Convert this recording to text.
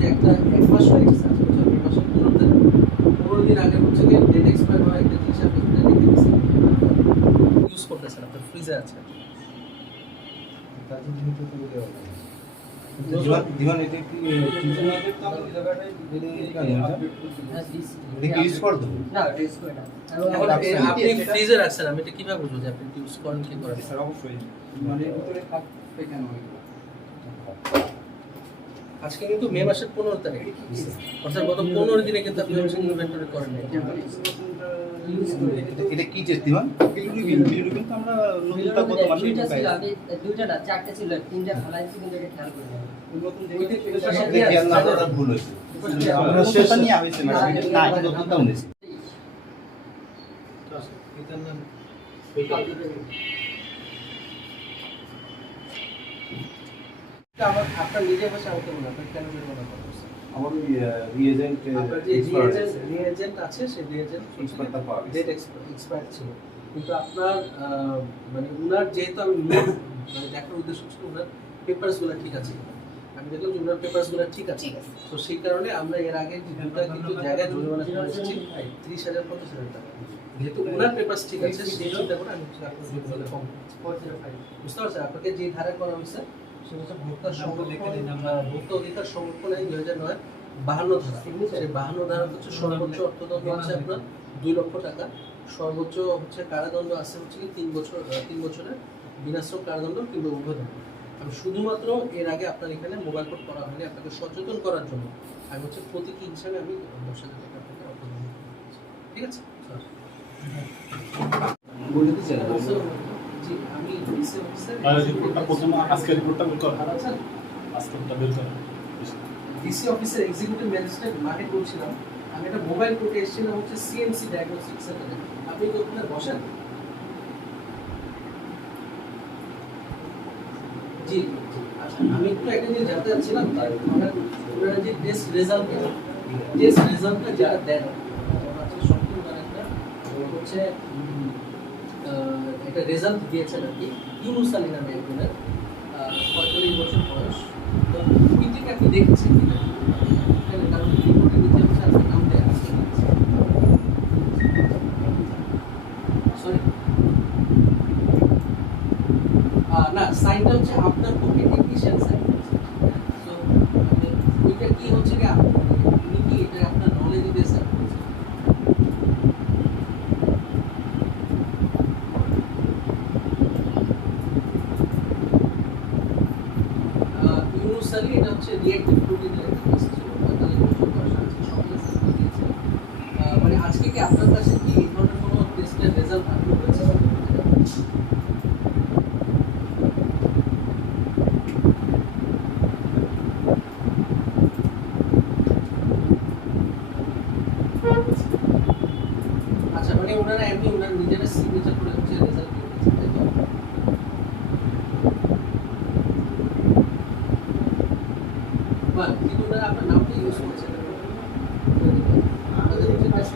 যে একটা এক মাস হয়ে গেছে, আজকে হচ্ছে মে মাসের 15 তারিখ। 15 দিন আগে হচ্ছে গিয়ে ডেট এক্সপায়ার হওয়া একটা জিনিস আপনি এখানে রেখে দিয়েছেন, ইউজ করতেছেন, আপনার ফ্রিজে আছে। তার জন্য তো করে দেওয়া হবে। দিবান এটা কি ইউজ করে দেবো না টেস্ট করে না এখন আপনি ফ্রিজে রাখছেন, আমি এটা কিভাবে বুঝবো যে আপনি ইউজ করেন কি করেন? স্যার অবশ্যই মানে ভিতরে থাকবে কেন এগুলো? আজকে কিন্তু মে মাসের 15 তারিখ, অর্থাৎ গত 15 দিনে কিন্তু আপনি হচ্ছে ইনভেন্টরি করেন নাই। এটা কি চেষ্টা দিবান বিলুবিন তো আমরা নতুনটা কত মাসে দুইটা ছিল, পাই আমি দুইটা না চারটা ছিল, তিনটা ফালাইছি কিন্তু এটা খেয়াল করি না। নতুন দেখি না আমরা ভুল হয়েছে আমরা শেষটা নিয়ে আইছে না না এটা নতুনটা উনেছে এটার নাম আপনার নিজের ভাষা আমাকে বলুন, আপনি কেন বের করছেন? আমার রিএজেন্ট আপনার যে রিএজেন্ট আছে, সেই রিএজেন্ট এক্সপার্টটা পাওয়া গেছে ডেট এক্সপায়ার ছিল, কিন্তু আপনার মানে উনার যেহেতু আমি মানে দেখার উদ্দেশ্য ছিল উনার পেপারসগুলো ঠিক আছে, আমি দেখলাম যে উনার পেপারসগুলো ঠিক আছে, তো সেই কারণে আমরা এর আগে যে দুটা কিন্তু জায়গায় জরিমানা করে এসেছি 30,000 50,000 টাকা, যেহেতু উনার পেপারস ঠিক আছে সেই চিন্তা করে আমি হচ্ছে আপনার জরিমানা কম বুঝতে পারছেন। আপনাকে যে ধারা করা হয়েছে সেটা হচ্ছে ভোক্তা অধিকার সংরক্ষণ আইন 2009 52 ধারা, সেই 52 ধারা হচ্ছে সর্বোচ্চ অর্থদণ্ড হচ্ছে আপনার 2 লক্ষ টাকা, সর্বোচ্চ হচ্ছে কারাদণ্ড আছে হচ্ছে কি 3 বছরের বিনাশ্রম কারাদণ্ড কিংবা উভয়দণ্ড। আমি শুধুমাত্র এর আগে আপনার এখানে মোবাইল কোড করা হয়নি, আপনাকে সচেতন করার জন্য আমি হচ্ছে প্রতীকী হিসাবে আমি 10,000 টাকা আপনাকে অর্থদণ্ড দিচ্ছি। ঠিক আছে বলে দিচ্ছেন জি, আমি ডিসি অফিসার রিপোর্টটা প্রথমে আজকে রিপোর্টটা বের করা ভালো আছেন? আজকেটা বের করা ডিসি অফিসের এক্সিকিউটিভ ম্যাজিস্ট্রেট মাঠে বলছিলাম, আমি একটা মোবাইল কোর্টে এসেছিলাম হচ্ছে সিএমসি ডায়াগনস্টিক সেন্টারে, আপনি কি ওখানে বসেন? জি জি, আচ্ছা আমি একটু একটা জিনিস জানতে চাচ্ছিলাম, ওনারা যে টেস্ট রেজাল্টটা যেটা দেন ওটা হচ্ছে সম্পূর্ণ একটা হচ্ছে একটা রেজাল্ট দিয়েছেন আর কি, ইউনুস আলী নামে একজনের 45 বছর বয়স, তো ওইটাকে আপনি দেখেছেন কিনা? কারণ রিপোর্টের নিচে হচ্ছে আপনার নাম দেওয়া আছে, সরি না সাইনটা হচ্ছে আপনার পক্ষে টেকনিশিয়ান সাইন, তো ওইটা কি হচ্ছে কি আপনি কি এটা আপনার নলেজ দিয়ে স্যার? ইউনুস আলী এটা হচ্ছে রিঅ্যাক্টিভ প্রোটিনের একটা কেস ছিল, 45 বছর বয়স, আজকে সকালে সার্ভিস দিয়েছে। মানে আজকে কি আপনার কাছে কি এই ধরনের কোনো টেস্টের রেজাল্ট আপলোড হয়েছে? আচ্ছা মানে ওনারা এমনি ওনার নিজেরা সিগনেচার করে হচ্ছে রেজাল্ট দিয়ে দিয়েছে, তাই তো? কিন্তু ওনারা আপনার নামটা ইউজ করছেন, আপনাদের হচ্ছে টেস্ট